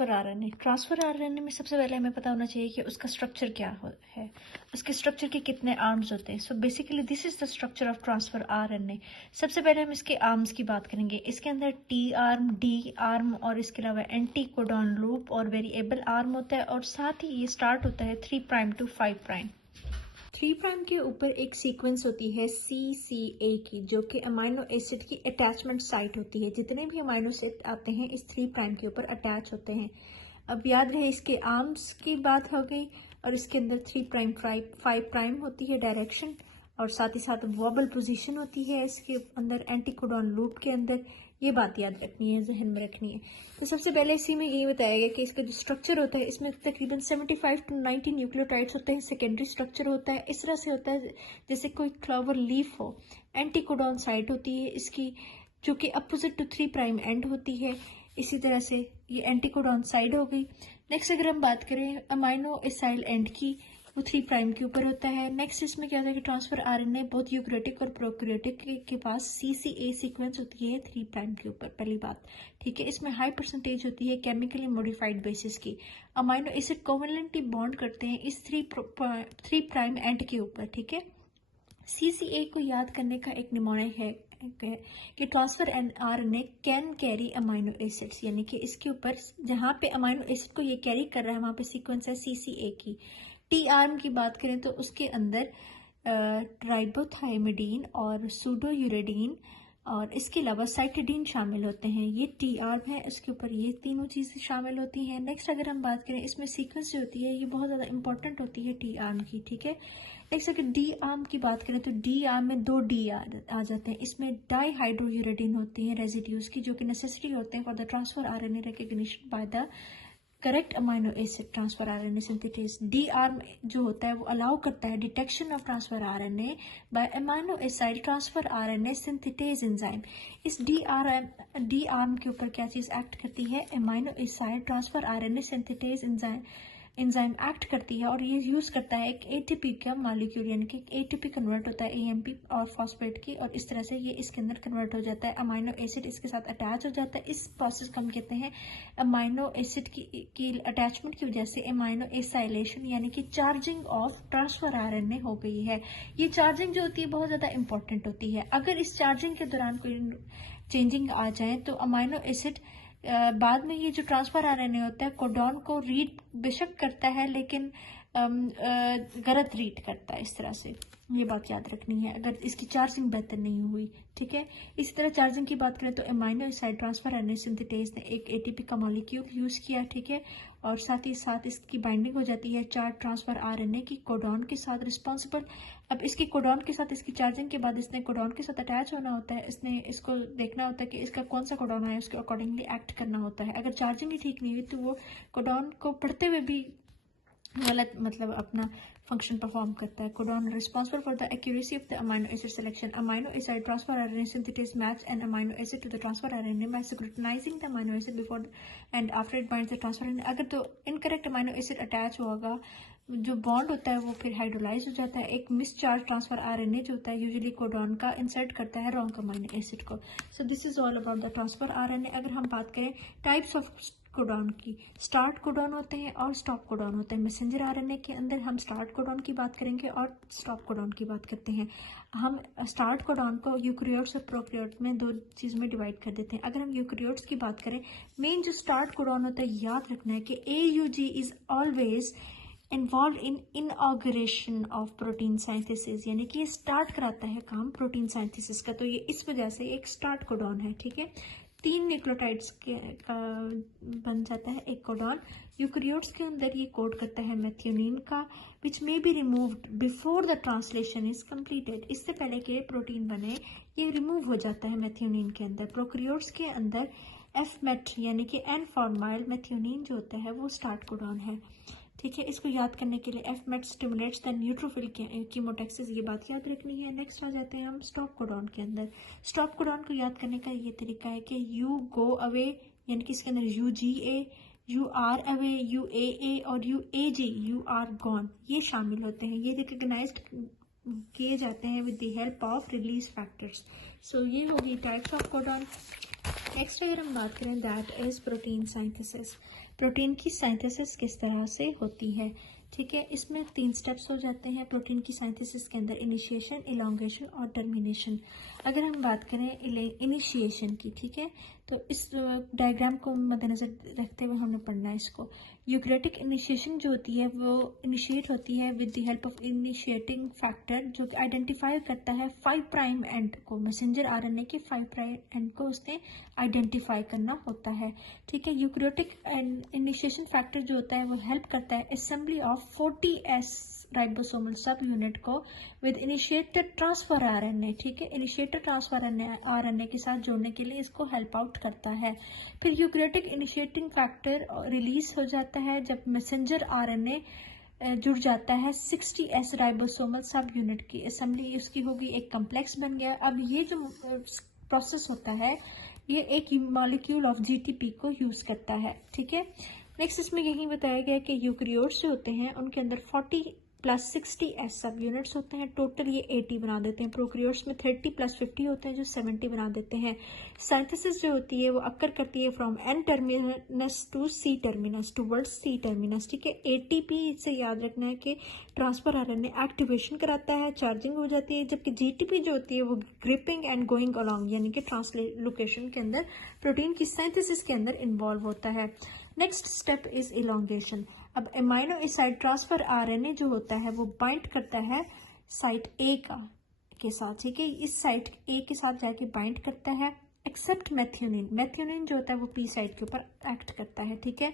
Transfer RNA. Transfer RNA में सबसे पहले हमें पता होना चाहिए कि उसका स्ट्रक्चर क्या है, उसके स्ट्रक्चर के कितने आर्म्स होते हैं। So basically this is the structure of transfer RNA. सबसे पहले हम इसके आर्म्स की बात करेंगे। इसके अंदर टी आर्म, डी आर्म और इसके अलावा एंटी कोडॉन लूप और वेरिएबल आर्म होता है, और साथ ही ये स्टार्ट होता है 3' to 5'। 3' के ऊपर एक सीक्वेंस होती है CCA की, जो कि अमाइनो एसिड की अटैचमेंट साइट होती है। जितने भी अमाइनो एसिड आते हैं इस 3' के ऊपर अटैच होते हैं। अब याद रहे इसके आर्म्स की बात हो गई, और इसके अंदर 3', 5' होती है डायरेक्शन, और साथ ही साथ वॉबल पोजीशन होती है इसके अंदर एंटीकोडॉन लूप के अंदर। ये बात याद रखनी है, जहन में रखनी है। तो सबसे पहले इसी में ये बताया गया कि इसका जो स्ट्रक्चर होता है इसमें तकरीबन 75 to 90 न्यूक्लियोटाइड्स होते हैं। सेकेंडरी स्ट्रक्चर होता है इस तरह से होता है जैसे कोई क्लोवर लीफ हो। एंटीकोडॉन साइट होती है इसकी, जो कि अपोजिट टू 3' एंड होती है। इसी तरह से ये एंटीकोडॉन साइड हो गई। नेक्स्ट अगर हम बात करें अमाइनो एसाइल एंड की, वो 3' के ऊपर होता है। नेक्स्ट इसमें क्या होता है कि ट्रांसफर आरएनए बहुत यूकैरियोटिक और प्रोकैरियोटिक के पास CCA सीक्वेंस होती है 3' के ऊपर, पहली बात। ठीक है, इसमें हाई परसेंटेज होती है केमिकली मॉडिफाइड बेसिस की। अमाइनो एसिड कोवेलेंटली बॉन्ड करते हैं इस 3' एंड के ऊपर। ठीक है, CCA को याद करने का एक निमोनिक है कि transfer RNA can carry amino acids, यानी कि इसके ऊपर जहाँ पे अमाइनो एसिड को ये कैरी कर रहा है वहाँ पे सीक्वेंस है CCA की। टी आर्म की बात करें तो उसके अंदर ट्राइबोथाइमिडीन और सूडोयूरेडीन और इसके अलावा साइटिडीन शामिल होते हैं। ये टी आर्म है, इसके ऊपर ये तीनों चीज़ें शामिल होती हैं। नेक्स्ट अगर हम बात करें इसमें सीक्वेंस जो होती है ये बहुत ज़्यादा इंपॉर्टेंट होती है टी आर्म की। ठीक है, नेक्स्ट अगर डी आर्म की बात करें तो डी आर्म में 2 डी आ जाते हैं। इसमें डाईहाइड्रोयूरेडीन होती हैं रेजिड्यूज की, जो कि नेसेसरी होते हैं for the transfer RNA recognition by the correct amino acid transfer RNA synthetase. D arm जो होता है वो अलाउ करता है detection of transfer RNA by amino acid transfer RNA synthetase enzyme. इस डी आर्म के ऊपर क्या चीज एक्ट करती है? Amino acid transfer RNA synthetase enzyme act करती है, और ये यूज करता है एक एटीपी का मॉलिक्यूल, यानी कि एटीपी कन्वर्ट होता है AMP और फॉस्फेट की, और इस तरह से ये इसके अंदर कन्वर्ट हो जाता है। अमाइनो एसिड इसके साथ अटैच हो जाता है। इस प्रोसेस को हम कहते हैं अमाइनो एसिड की अटैचमेंट की वजह से अमाइनो एसाइलेशन, यानी कि चार्जिंग ऑफ ट्रांसफर आरएनए हो गई है। ये चार्जिंग जो होती है बहुत ज्यादा इंपॉर्टेंट होती है। अगर इस चार्जिंग के दौरान कोई चेंजिंग आ जाए तो अमाइनो एसिड बाद में ये जो ट्रांसफर आरएनए होता है कोडॉन को रीड बेशक करता है, लेकिन गलत रीड करता है। इस तरह से ये बात याद रखनी है अगर इसकी चार्जिंग बेहतर नहीं हुई। ठीक है, इसी तरह चार्जिंग की बात करें तो amino acid transfer RNA synthetase ने एक एटीपी का मॉलिक्यूल यूज किया। ठीक है, और साथ ही साथ इसकी बाइंडिंग हो जाती है 4 ट्रांसफर आरएनए की कोडॉन के साथ रिस्पॉन्सिबल। अब इसकी कोडॉन के साथ इसकी चार्जिंग के बाद इसने कोडॉन के साथ अटैच होना होता है। इसने इसको देखना होता है कि इसका कौन सा कोडॉन है, उसके अकॉर्डिंगली एक्ट करना होता है। अगर चार्जिंग ही ठीक नहीं हुई तो वो कोडॉन को पढ़ते हुए भी गलत मतलब अपना फंक्शन परफॉर्म करता है। Codon responsible for the accuracy of the amino acid selection. Amino acid transfer RNA synthetase match an amino acid to the transfer RNA by synchronising the amino acid before and after it binds the transfer RNA. अगर तो incorrect amino acid attach होगा, जो bond होता है वो फिर hydrolyse हो जाता है। एक मिसचार्ज ट्रांसफर आरएनए जो होता है यूजुअली कोडॉन का इंसर्ट करता है रॉन्ग अमाइनो एसिड को। So this is all about the transfer RNA. अगर हम बात करें टाइप्स ऑफ कोडॉन की, स्टार्ट कोडॉन होते हैं और स्टॉप कोडॉन होते हैं। मैसेंजर आरएनए के अंदर हम स्टार्ट कोडॉन की बात करेंगे और स्टॉप कोडॉन की बात करते हैं। हम स्टार्ट कोडॉन को यूकैरियोट्स और प्रोकैरियोट्स में 2 चीज में डिवाइड कर देते हैं। अगर हम यूकैरियोट्स की बात करें, मेन जो स्टार्ट कोडॉन होता है, याद रखना है कि AUG is always involve in inauguration of protein synthesis, यानी कि ये स्टार्ट कराता है काम प्रोटीन साइंथिसिस का, तो ये इस वजह से एक स्टार्ट कोडॉन है। ठीक है, 3 न्यूक्लियोटाइड्स का बन जाता है एक कोडॉन। यूकैरियोट्स के अंदर ये कोड करता है मेथियोनिन का, which may be removed before the translation is completed. इससे पहले कि प्रोटीन बने ये रिमूव हो जाता है मेथियोनिन के अंदर। प्रोकैरियोट्स के अंदर एफमेट यानी कि एन फॉर्माइल मेथियोनिन जो होता है वो स्टार्ट कोडॉन है। ठीक है, इसको याद करने के लिए एफमेट स्टिमुलेट्स द न्यूट्रोफिल कीमोटैक्सिस, ये बात याद रखनी है। नेक्स्ट आ जाते हैं हम स्टॉप कोडॉन के अंदर। स्टॉप कोडॉन को याद करने का ये तरीका है कि यू गो अवे, यानी कि इसके अंदर UGA, you are away, UAA और UAG, यू आर गॉन, ये शामिल होते हैं। ये रिकॉग्नाइज्ड किए जाते हैं with the help of release factors. So ये होगी टाइप्स ऑफ कोडॉन। नेक्स्ट अगर हम बात करें दैट इज प्रोटीन साइंथिसिस। प्रोटीन की साइंथेसिस किस तरह से होती है। ठीक है, इसमें 3 स्टेप्स हो जाते हैं प्रोटीन की साइंथेसिस के अंदर, इनिशिएशन, इलॉन्गेशन और टर्मिनेशन। अगर हम बात करें इनिशिएशन की, ठीक है, तो इस डायग्राम को मद्देनजर रखते हुए हमने पढ़ना है इसको। यूकैरियोटिक इनिशिएशन जो होती है वो इनिशिएट होती है with the help of initiating factor, जो कि आइडेंटिफाई करता है 5 प्राइम एंड को, मैसेंजर आरएनए के 5 प्राइम एंड को उसने आइडेंटिफाई करना होता है। ठीक है, यूकैरियोटिक इनिशिएशन फैक्टर जो होता है वो हेल्प करता है assembly of 40S ribosomal sub unit को विद इनिशिएटर ट्रांसफर आरएनए। ठीक है, इनिशिएटर ट्रांसफर आरएनए के साथ जोड़ने के लिए इसको हेल्प आउट करता है। फिर यूकैरियोटिक इनिशिएटिंग फैक्टर रिलीज हो जाता है जब मैसेंजर आरएनए जुड़ जाता है 60S राइबोसोमल सब यूनिट की, असेंबली उसकी होगी, एक कम्प्लेक्स बन गया। अब ये जो प्रोसेस होता है ये एक मॉलिक्यूल ऑफ जीटीपी को यूज करता है। ठीक है, नेक्स्ट इसमें यही बताया गया कि यूकैरियोट्स जो होते हैं उनके अंदर 40 + 60S सब यूनिट्स होते हैं, टोटल ये 80 बना देते हैं। प्रोकैरियोट्स में 30 + 50 होते हैं जो 70 बना देते हैं। साइंथेसिस जो होती है वो अक्कर करती है from N terminus to C terminus towards C terminus. ठीक है, ATP से याद रखना है कि ट्रांसफर आरएनए एक्टिवेशन कराता है, चार्जिंग हो जाती है, जबकि GTP जो होती है वो ग्रिपिंग एंड गोइंग अलोंग यानी कि ट्रांसलोकेशन के अंदर प्रोटीन की साइंथेसिस के अंदर इन्वॉल्व होता है। Next step is elongation. अब एमाइनो एसिड ट्रांसफर आरएनए जो होता है वो बाइंड करता है साइट ए के साथ। ठीक है, इस साइट ए के साथ जाके बाइंड करता है, एक्सेप्ट मेथियोनिन। मेथियोनिन जो होता है वो पी साइट के ऊपर एक्ट करता है। ठीक है,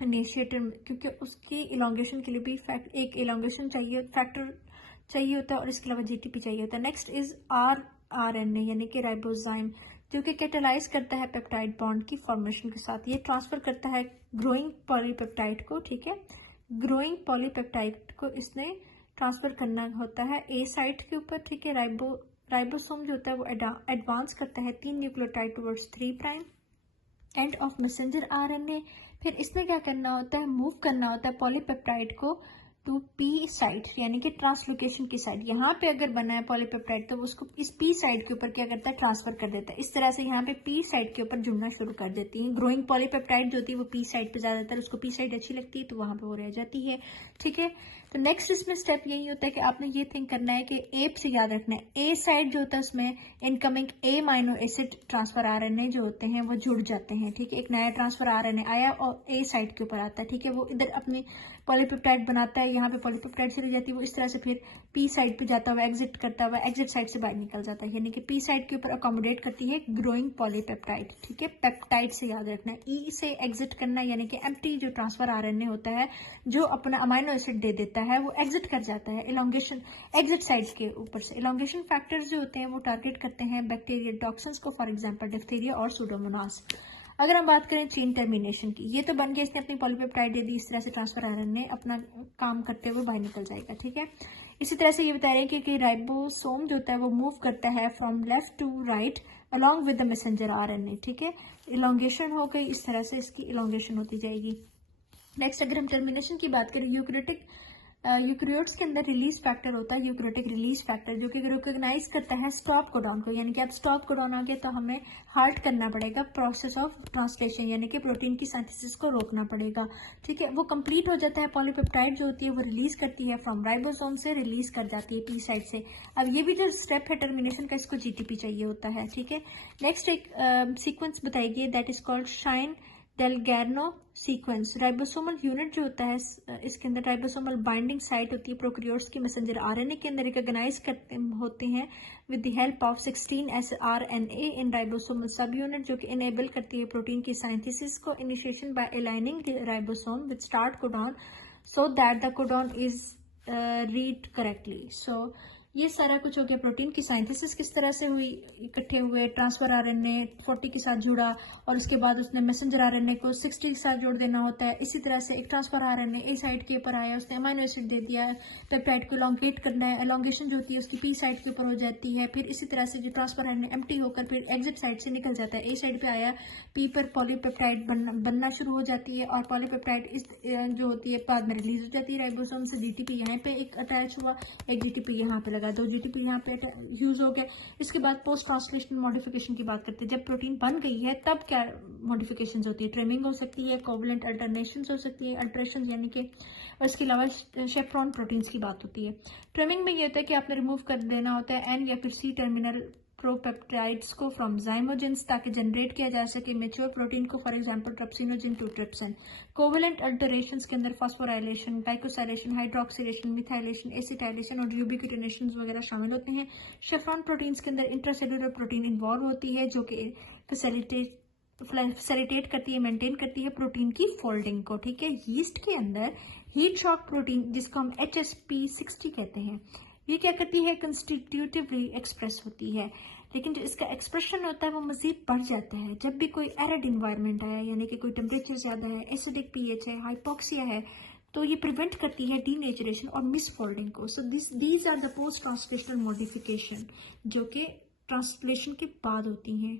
इनिशिएटर, क्योंकि उसकी इलॉन्गेशन के लिए भी एक इलॉन्गेशन चाहिए, फैक्टर चाहिए होता है और इसके अलावा जीटीपी चाहिए होता है। नेक्स्ट इज आरएनए यानी कि राइबोजाइम, जो कि कैटालाइज करता है पेप्टाइड बॉन्ड की फॉर्मेशन के साथ। ये ट्रांसफर करता है ग्रोइंग पॉलीपेप्टाइड को। ठीक है, ग्रोइंग पॉलीपेप्टाइड को इसने ट्रांसफर करना होता है ए साइट के ऊपर। ठीक है, राइबोसोम जो होता है वो एडवांस करता है 3 nucleotide towards 3 prime end of messenger RNA. फिर इसने क्या करना होता है, मूव करना होता है पॉलीपेप्टाइड को टू पी साइड यानी कि ट्रांसलोकेशन की साइड। यहाँ पे अगर बना है पॉलीपेप्टाइड तो उसको इस पी साइड के ऊपर क्या करता है, ट्रांसफर कर देता है। इस तरह से यहाँ पे पी साइड के ऊपर जुड़ना शुरू कर देती है। ग्रोइंग पॉलीपेप्टाइड जो होती है वो पी साइड पे ज्यादातर, उसको पी साइड अच्छी लगती है तो वहां पे वो रह जाती है। ठीक है, तो नेक्स्ट इसमें स्टेप यही होता है कि आपने ये थिंक करना है कि ए से याद रखना है, ए साइड जो होता है उसमें incoming amino acid transfer RNA जो होते हैं वो जुड़ जाते हैं। ठीक है, एक नया ट्रांसफर आरएनए आया और ए साइड के ऊपर आता है। ठीक है, वो इधर अपनी पॉलीपेप्टाइड बनाता है, यहाँ पे पॉलीपेप्टाइड चली जाती है, वो इस तरह से फिर पी साइड पे जाता हुआ एग्जिट करता हुआ एग्जिट साइड से बाहर निकल जाता है, यानी कि पी साइड के ऊपर अकोमोडेट करती है ग्रोइंग पॉलीपेप्टाइड। ठीक है, पेप्टाइड से याद रखना है, ई से एग्जिट करना यानी कि एम्प्टी जो ट्रांसफर आरएनए होता है जो अपना अमाइनो एसिड दे देता है वो एग्जिट कर जाता है इलॉन्गेशन एग्जिट साइड के ऊपर से। इलॉन्गेशन फैक्टर्स जो होते हैं वो टारगेट करते हैं बैक्टीरियल टॉक्सिन्स को, फॉर एग्जांपल डिप्थीरिया और सूडोमोनास। अगर हम बात करें चेन टर्मिनेशन की, ये तो बन गया, इसने अपनी पॉलीपेप्टाइड दे दी, इस तरह से ट्रांसफर आरएनए अपना काम करते हुए बाहर निकल जाएगा। ठीक है, इसी तरह से ये बता रहे हैं कि राइबोसोम जो होता है वो मूव करता है from left to right along with the messenger RNA. ठीक है, इलॉन्गेशन हो गई, इस तरह से इसकी इलॉन्गेशन होती जाएगी। नेक्स्ट अगर हम टर्मिनेशन की बात करें, यूकैरियोट्स के अंदर रिलीज फैक्टर होता है, यूकैरियोटिक रिलीज फैक्टर, जो कि रिकॉग्नाइज करता है स्टॉप कोडॉन को, यानी कि अब स्टॉप कोडॉन आ गया तो हमें हाल्ट करना पड़ेगा, प्रोसेस ऑफ ट्रांसलेशन यानी कि प्रोटीन की सिंथेसिस को रोकना पड़ेगा। ठीक है, वो कंप्लीट हो जाता है, पॉलीपेप्टाइड जो होती है वो रिलीज करती है फ्रॉम राइबोसोम से, रिलीज कर जाती है पी साइड से। अब ये भी जो स्टेप है टर्मिनेशन का, इसको जीटीपी चाहिए होता है। ठीक है, नेक्स्ट एक सीक्वेंस बताएगी, that is called Shine Dalgarno sequence. Ribosomal unit जो होता है इसके अंदर राइबोसोमल बाइंडिंग साइट होती है प्रोकैरियोट्स की मैसेंजर आरएनए के अंदर रिकॉग्नाइज करते होते हैं with the help of 16S RNA in ribosomal sub unit, जो कि इनेबल करती है प्रोटीन की साइंथेसिस को। Initiation by aligning ribosome with start codon so that the codon is read correctly. So ये सारा कुछ हो गया, प्रोटीन की साइंथेसिस किस तरह से हुई, इकट्ठे हुए, ट्रांसफर आरएनए 40 के साथ जुड़ा और उसके बाद उसने मैसेंजर आरएनए को 60 के साथ जोड़ देना होता है। इसी तरह से एक ट्रांसफर आरएनए ए साइड के ऊपर आया, उसने अमाइनो एसिड दे दिया है, पेप्टाइड को एलोंगेट करना है, एलोंगेशन जो होती है उसकी पी साइड के ऊपर हो जाती है। फिर इसी तरह से जो ट्रांसफर आरएनए एम्प्टी होकर फिर एग्जिट साइड से निकल जाता है, ए साइड पे आया, पी पर पॉलीपेप्टाइड बनना शुरू हो जाती है और पॉलीपेप्टाइड इस जो होती है बाद में रिलीज हो जाती है राइबोसोम से। जीटीपी यहाँ पे एक अटैच हुआ, एक जीटीपी यहाँ पे लगा, 2 GTP यहाँ पे यूज़ हो गया। इसके बाद पोस्ट ट्रांसलेशनल मॉडिफिकेशन की बात करते हैं। जब प्रोटीन बन गई है तब क्या मॉडिफिकेशंस होती है, ट्रिमिंग हो सकती है, कोवलेंट अल्टरनेशंस हो सकती है, अल्ट्रेशन यानी कि, इसके अलावा शेफ्रॉन प्रोटीन्स की बात होती है। ट्रिमिंग में ये होता है कि आपने रिमूव कर देना होता है एन या फिर सी टर्मिनल प्रोपेप्टाइड्स को फ्रॉम जाइमोजेंस ताकि जनरेट किया जा सके मेच्योर प्रोटीन को, for example trypsinogen to trypsin. Covalent alterations के अंदर phosphorylation, glycosylation, hydroxylation, methylation, acetylation और यूबिक्विटिनेशन वगैरह शामिल होते हैं। शेफ्रॉन प्रोटीन्स के अंदर इंट्रासेलुलर प्रोटीन इन्वॉल्व होती है जो कि फैसिलिटेट करती है, मेंटेन करती है प्रोटीन की फोल्डिंग को। ठीक है, यीस्ट के अंदर हीट शॉक प्रोटीन जिसको हम HSP60 कहते हैं, ये क्या करती है, कंस्टिट्यूटिवली एक्सप्रेस होती है, लेकिन जो इसका एक्सप्रेशन होता है वो मजीद बढ़ जाता है जब भी कोई एरिड इन्वायरमेंट है, यानी कि कोई टेम्परेचर ज़्यादा है, एसिडिक pH है, हाइपोक्सिया है, तो ये प्रिवेंट करती है डीनेचरेशन और मिसफोल्डिंग को। So these are the post translational modification जो कि ट्रांसलेशन के बाद होती हैं।